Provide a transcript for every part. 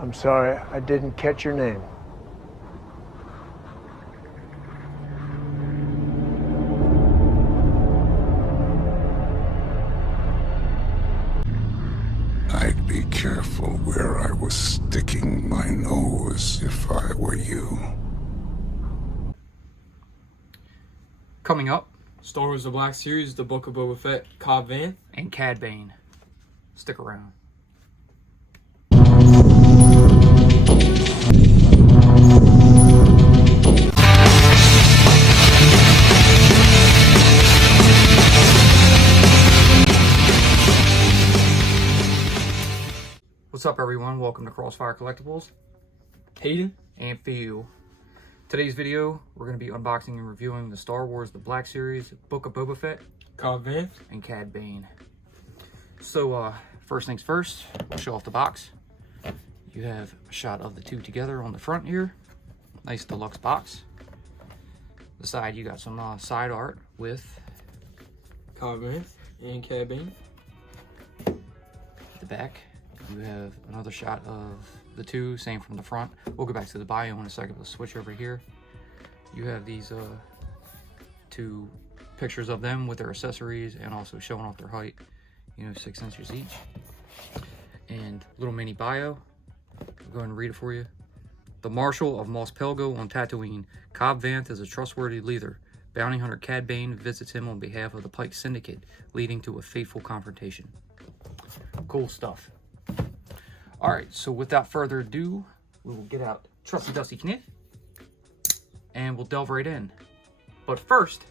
I'm sorry, I didn't catch your name. I'd be careful where I was sticking my nose if I were you. Coming up, Star Wars The Black Series, the Book of Boba Fett, COBB VANTH, and CAD BANE. Stick around. What's up, everyone? Welcome to Crossfire Collectibles. Hayden and Phil. Today's video, we're going to be unboxing and reviewing the Star Wars The Black Series, Book of Boba Fett, COBB VANTH, and CAD BANE. So, first things first, we'll show off the box. You have a shot of the two together on the front here. Nice deluxe box. The side, you got some side art with COBB VANTH, and CAD BANE. the back. You have another shot of the two, same from the front. We'll go back to the bio in a second. We'll switch over here. You have these two pictures of them with their accessories and also showing off their height, 6 inches each. And little mini bio. I'll go ahead and read it for you. The Marshal of Mos Pelgo on Tatooine, COBB VANTH is a trustworthy leader. Bounty hunter CAD BANE visits him on behalf of the Pike Syndicate, leading to a fateful confrontation. Cool stuff. Alright, so without further ado, we will get out Trusty Dusty Kniff, and we'll delve right in. But first,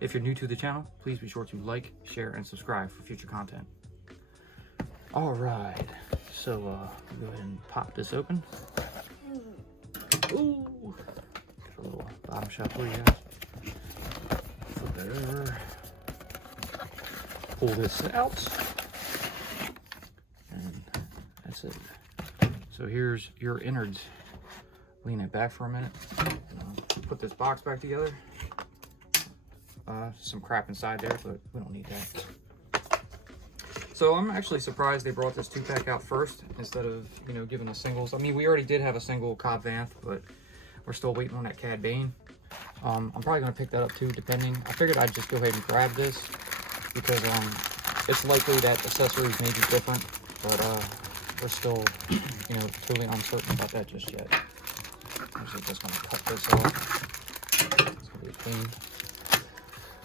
if you're new to the channel, please be sure to like, share, and subscribe for future content. Alright, so go ahead and pop this open. Ooh, got a little bottom shot for you guys. Flip it over. Pull this out. And that's it. So here's your innards. Lean it back for a minute. Put this box back together. Some crap inside there, but we don't need that. So I'm actually surprised they brought this 2-pack out first instead of, giving us singles. I mean, we already did have a single COBB VANTH, but we're still waiting on that CAD BANE. I'm probably going to pick that up too, depending. I figured I'd just go ahead and grab this because it's likely that accessories may be different, but we're still, totally uncertain about that just yet. I'm just going to cut this off. It's going to be clean.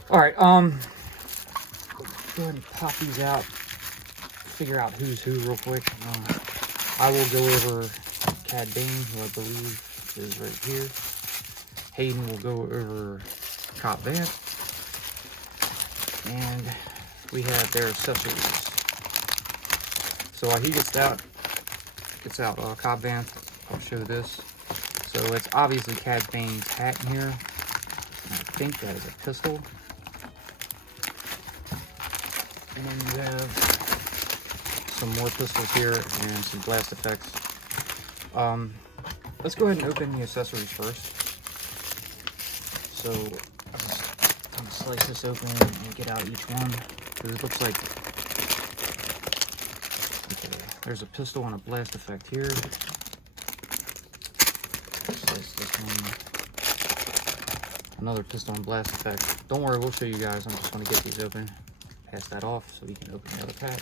All right, go ahead and pop these out. Figure out who's who real quick. I will go over CAD BANE, who I believe is right here. Hayden will go over COBB VANTH. And we have their accessories. So while he gets out COBB VANTH, I'll show this. So it's obviously CAD BANE's hat in here. I think that is a pistol. And then you have some more pistols here and some blast effects. Let's go ahead and open the accessories first. So I'm gonna slice this open and get out each one. Because it looks like there's a pistol and a blast effect here. Slice this one. Another pistol and blast effect. Don't worry, we'll show you guys. I'm just gonna get these open. Pass that off so we can open the other pack.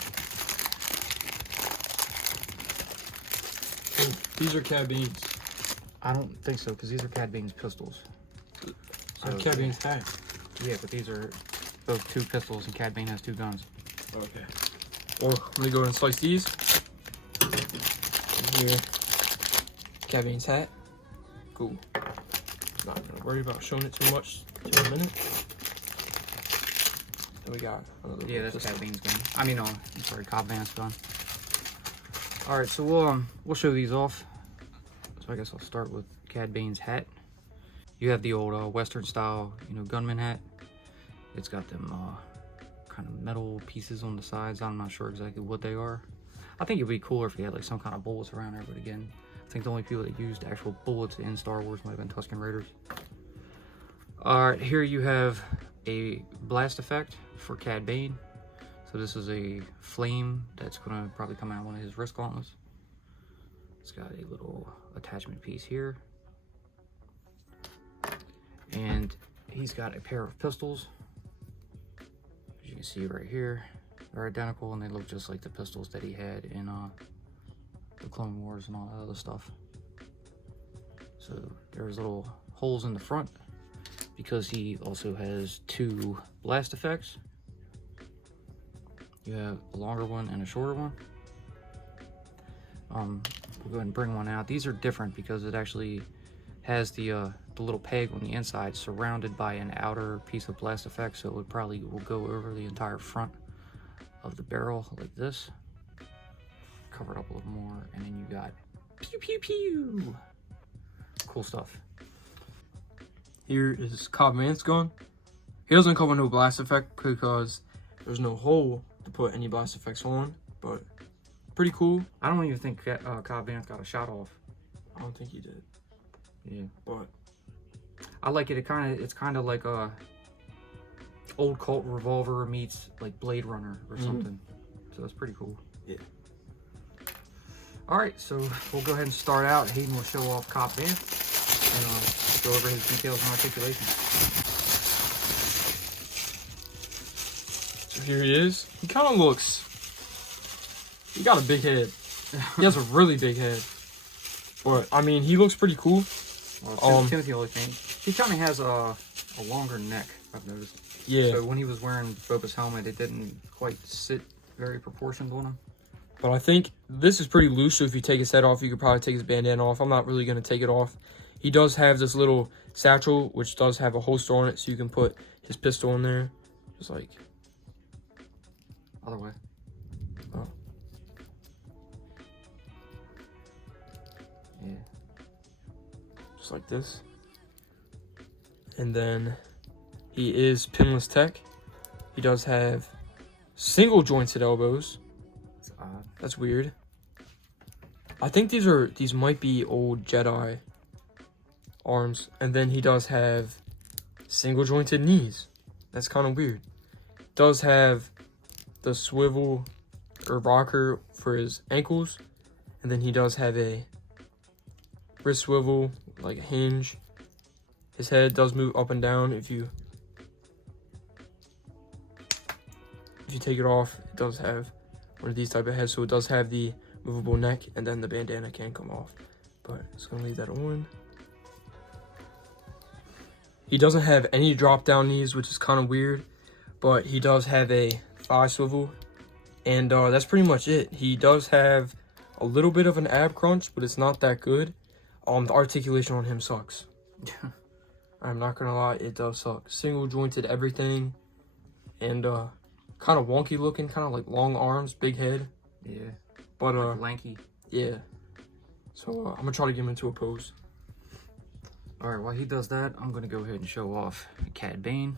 Oh, these are CAD BANE's. I don't think so, because these are CAD BANE's pistols. So, CAD BANE's hat. Yeah, but these are both 2 pistols, and CAD BANE has 2 guns. Okay. Or let me go ahead and slice these. Here, CAD BANE's hat. Cool. Not gonna worry about showing it too much till a minute. Then we got another. Yeah, that's pistol. CAD BANE's gun. I mean, I'm sorry, COBB VANTH's gun. All right, so we'll show these off. So I guess I'll start with CAD BANE's hat. You have the old Western style, gunman hat. It's got them kind of metal pieces on the sides. I'm not sure exactly what they are. I think it'd be cooler if you had like some kind of bullets around there, but again, I think the only people that used actual bullets in Star Wars might have been Tusken Raiders. All right, here you have a blast effect for CAD BANE. So this is a flame that's gonna probably come out of one of his wrist gauntlets. It's got a little attachment piece here. And he's got a pair of pistols. As you can see right here, they're identical and they look just like the pistols that he had in the Clone Wars and all that other stuff. So there's little holes in the front because he also has 2 blast effects. You have a longer one and a shorter one. We'll go ahead and bring one out. These are different because it actually has the little peg on the inside surrounded by an outer piece of blast effect, so it probably will go over the entire front of the barrel like this. Cover it up a little more, and then you got pew pew pew. Cool stuff. Here is COBB VANTH gun. He doesn't come with no blast effect because there's no hole to put any blast effects on, but pretty cool. I don't even think COBB VANTH got a shot off. I don't think he did. Yeah, But I like it. It's kind of like a old Colt revolver meets like Blade Runner or something. So that's pretty cool. yeah. All right, so we'll go ahead and start out. Hayden will show off COBB VANTH and go over his details and articulation. So here he is. He kind of looks. He got a big head. He has a really big head. But I mean, he looks pretty cool. Well, Timothy only changed. He kind of has a longer neck, I've noticed. Yeah. So when he was wearing Boba's helmet, it didn't quite sit very proportioned on him. But I think this is pretty loose, so if you take his head off, you could probably take his bandana off. I'm not really going to take it off. He does have this little satchel, which does have a holster on it, so you can put his pistol in there. Just like... Other way. Oh. Yeah. Just like this. And then he is pinless tech. He does have single jointed elbows. It's odd. That's weird. I think these might be old Jedi arms. And then he does have single jointed knees. That's kind of weird. Does have the swivel or rocker for his ankles. And then he does have a wrist swivel, like a hinge. His head does move up and down. If you take it off, it does have one of these type of heads, so it does have the movable neck, and then the bandana can come off. But it's gonna leave that on. He doesn't have any drop down knees, which is kind of weird, but he does have a thigh swivel, and that's pretty much it. He does have a little bit of an ab crunch, but it's not that good. The articulation on him sucks. I'm not gonna lie, it does suck. Single jointed everything, and kind of wonky looking, kind of like long arms, big head. Yeah. But Like lanky. yeah. So I'm gonna try to get him into a pose. All right, while he does that, I'm gonna go ahead and show off CAD Bane.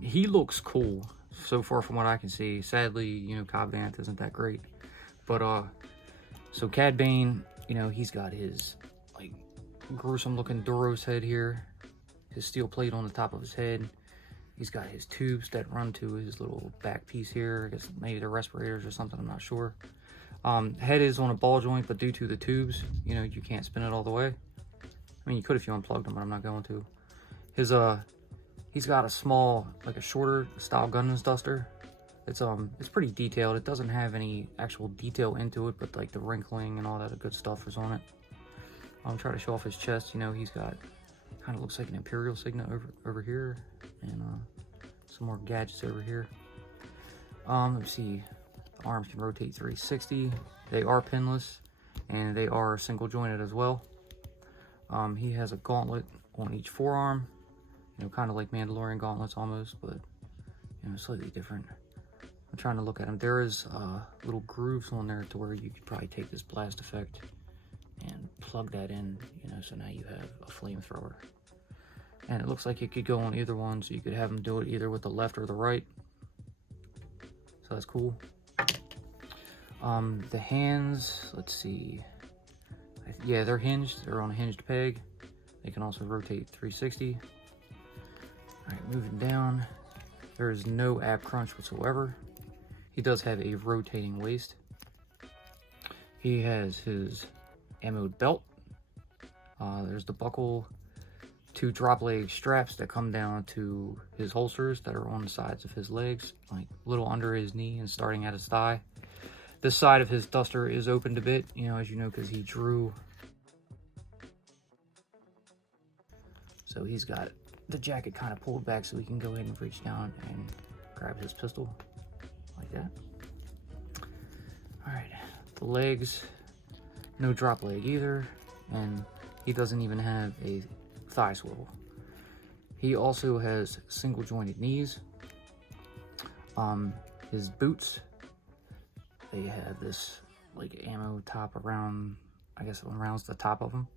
He looks cool so far from what I can see. Sadly, you know, COBB VANTH isn't that great. But so CAD Bane, you know, he's got his like gruesome looking Duros head here, his steel plate on the top of his head. He's got his tubes that run to his little back piece here. I guess maybe they're respirators or something, I'm not sure. Head is on a ball joint, but due to the tubes, you know, you can't spin it all the way. I mean, you could if you unplugged them, but I'm not going to. His he's got a small, like a shorter style Gundam's duster. It's pretty detailed. It doesn't have any actual detail into it, but like the wrinkling and all that good stuff is on it. I'm trying to show off his chest. You know, he's got kind of looks like an Imperial signet over here, and some more gadgets over here. Let me see. The arms can rotate 360. They are pinless, and they are single jointed as well. He has a gauntlet on each forearm. You know, kind of like Mandalorian gauntlets almost, but you know, slightly different. I'm trying to look at him. There is little grooves on there to where you could probably take this blast effect and plug that in, you know, so now you have a flamethrower. And it looks like it could go on either one, so you could have them do it either with the left or the right. So that's cool. The hands, let's see. Yeah, they're hinged. They're on a hinged peg. They can also rotate 360. All right, moving down. There is no ab crunch whatsoever. He does have a rotating waist. He has his ammo belt. There's the buckle, 2 drop leg straps that come down to his holsters that are on the sides of his legs, like a little under his knee and starting at his thigh. This side of his duster is opened a bit, you know, as you know, because he drew. So he's got the jacket kind of pulled back so he can go ahead and reach down and grab his pistol like that. All right, the legs, no drop leg either, and he doesn't even have a thigh swivel. He also has single jointed knees. His boots, they have this like ammo top around, I guess it rounds the top of them.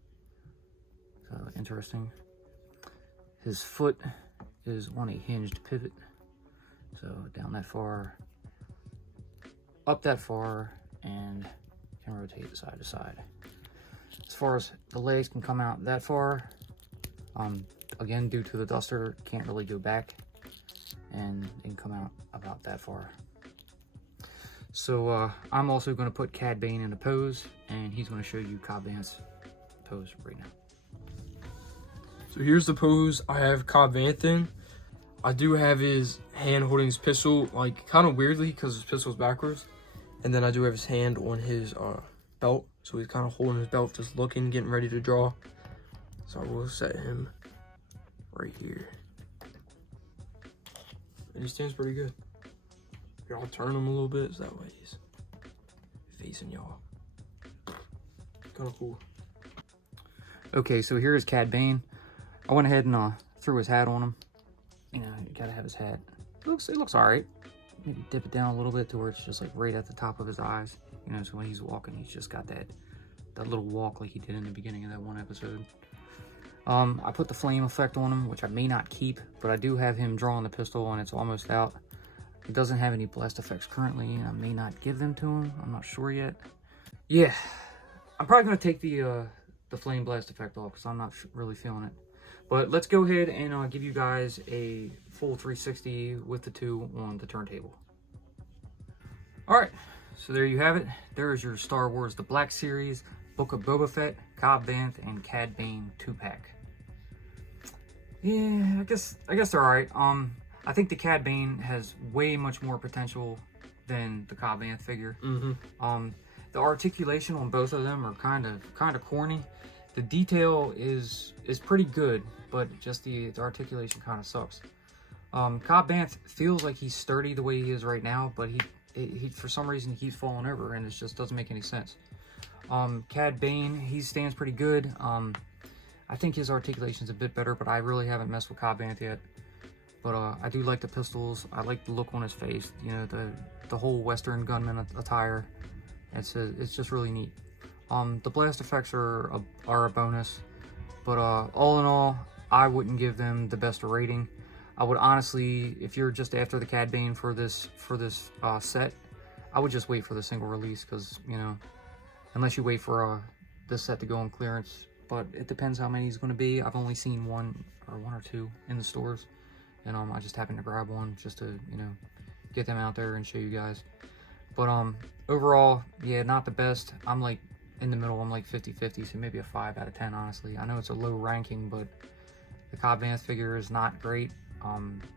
So interesting. His foot is on a hinged pivot. So down that far, up that far, and can rotate side to side. As far as the legs can come out that far, again, due to the duster, can't really go back, and it can come out about that far. So I'm also going to put CAD Bane in a pose, and he's going to show you COBB VANT's pose right now. So here's the pose I have COBB VANTH in. I do have his hand holding his pistol, like kind of weirdly because his pistol's backwards. And then I do have his hand on his belt. So he's kind of holding his belt, just looking, getting ready to draw. So I will set him right here. And he stands pretty good. Here, I'll turn him a little bit so that way he's facing y'all. Kind of cool. Okay, so here is CAD Bane. I went ahead and threw his hat on him. You know, you gotta have his hat. It looks all right. Maybe dip it down a little bit to where it's just like right at the top of his eyes. You know, so when he's walking, he's just got that little walk like he did in the beginning of that one episode. I put the flame effect on him, which I may not keep, but I do have him drawing the pistol and it's almost out. It doesn't have any blast effects currently, and I may not give them to him. I'm not sure yet. Yeah, I'm probably gonna take the flame blast effect off because I'm not really feeling it. But let's go ahead and give you guys a full 360 with the 2 on the turntable. All right, so there you have it. There is your Star Wars The Black Series, Book of Boba Fett, COBB VANTH, and CAD Bane 2-pack. Yeah, I guess they're all right. I think the CAD Bane has way much more potential than the COBB VANTH figure. The articulation on both of them are kind of corny. The detail is pretty good, but just the articulation kind of sucks. COBB VANTH feels like he's sturdy the way he is right now, but he for some reason he keeps falling over, and it just doesn't make any sense. CAD Bane, he stands pretty good. I think his articulation's a bit better, but I really haven't messed with COBB VANTH yet. But I do like the pistols. I like the look on his face. You know, the whole Western gunman attire. It's just really neat. The blast effects are a bonus, but all in all, I wouldn't give them the best rating. I would honestly, if you're just after the CAD Bane for this set, I would just wait for the single release, because you know, unless you wait for this set to go on clearance. But it depends how many it's going to be. I've only seen one or two in the stores, and I just happened to grab one just to, you know, get them out there and show you guys. But overall, yeah, not the best. I'm like in the middle. I'm like 50-50, so maybe a 5 out of 10, honestly. I know it's a low ranking, but the COBB VANTH figure is not great.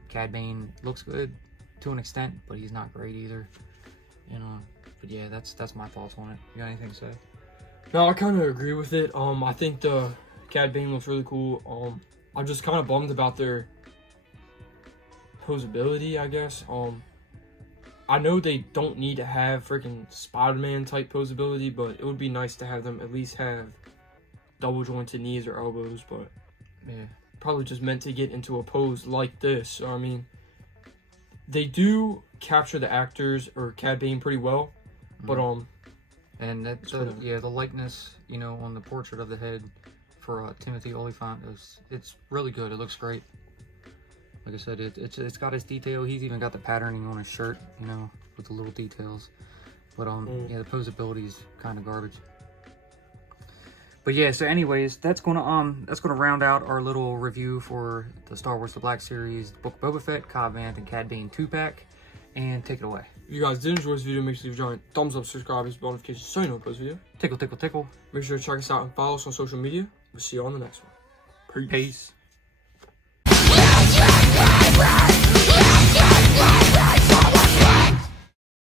CAD Bane looks good to an extent, but he's not great either. You know, but yeah, that's my thoughts on it. You got anything to say? No, I kind of agree with it. I think the CAD Bane looks really cool. I'm just kind of bummed about their posability, I guess. I know they don't need to have freaking Spider-Man type posability, but it would be nice to have them at least have double jointed knees or elbows. But yeah, probably just meant to get into a pose like this. So I mean, they do capture the actors or CAD Bane pretty well, but and that the likeness, you know, on the portrait of the head for Timothy Oliphant it's really good. It looks great. Like I said, it's got his detail. He's even got the patterning on his shirt, you know, with the little details. But yeah, the posability is kind of garbage. But yeah, so anyways, that's gonna round out our little review for the Star Wars The Black Series, Book of Boba Fett, COBB VANTH, and CAD Bane 2-pack. And take it away. If you guys did enjoy this video, make sure to leave a giant thumbs up, subscribe, hit the notifications so you don't post video. Tickle, tickle, tickle. Make sure to check us out and follow us on social media. We'll see you on the next one. Peace.